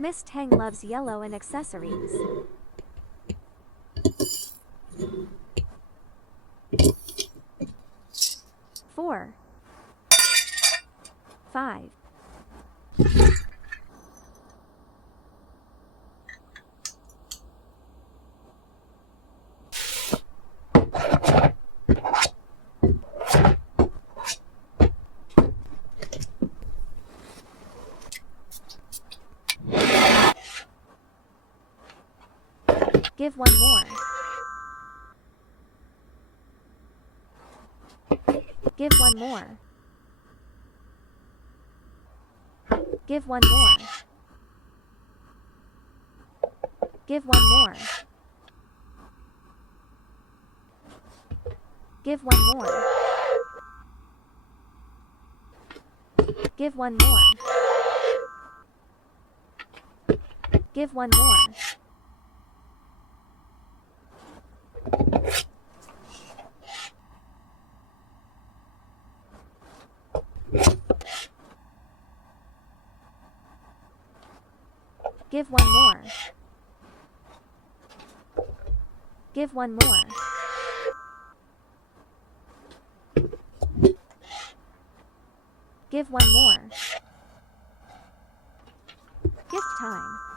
Miss Tang loves yellow and accessories. 4, 5. Give one more. Give one more. Give one more. Give one more. Give one more. Give one more. Give one more. Give one more. Give one more. Give one more. Gift time.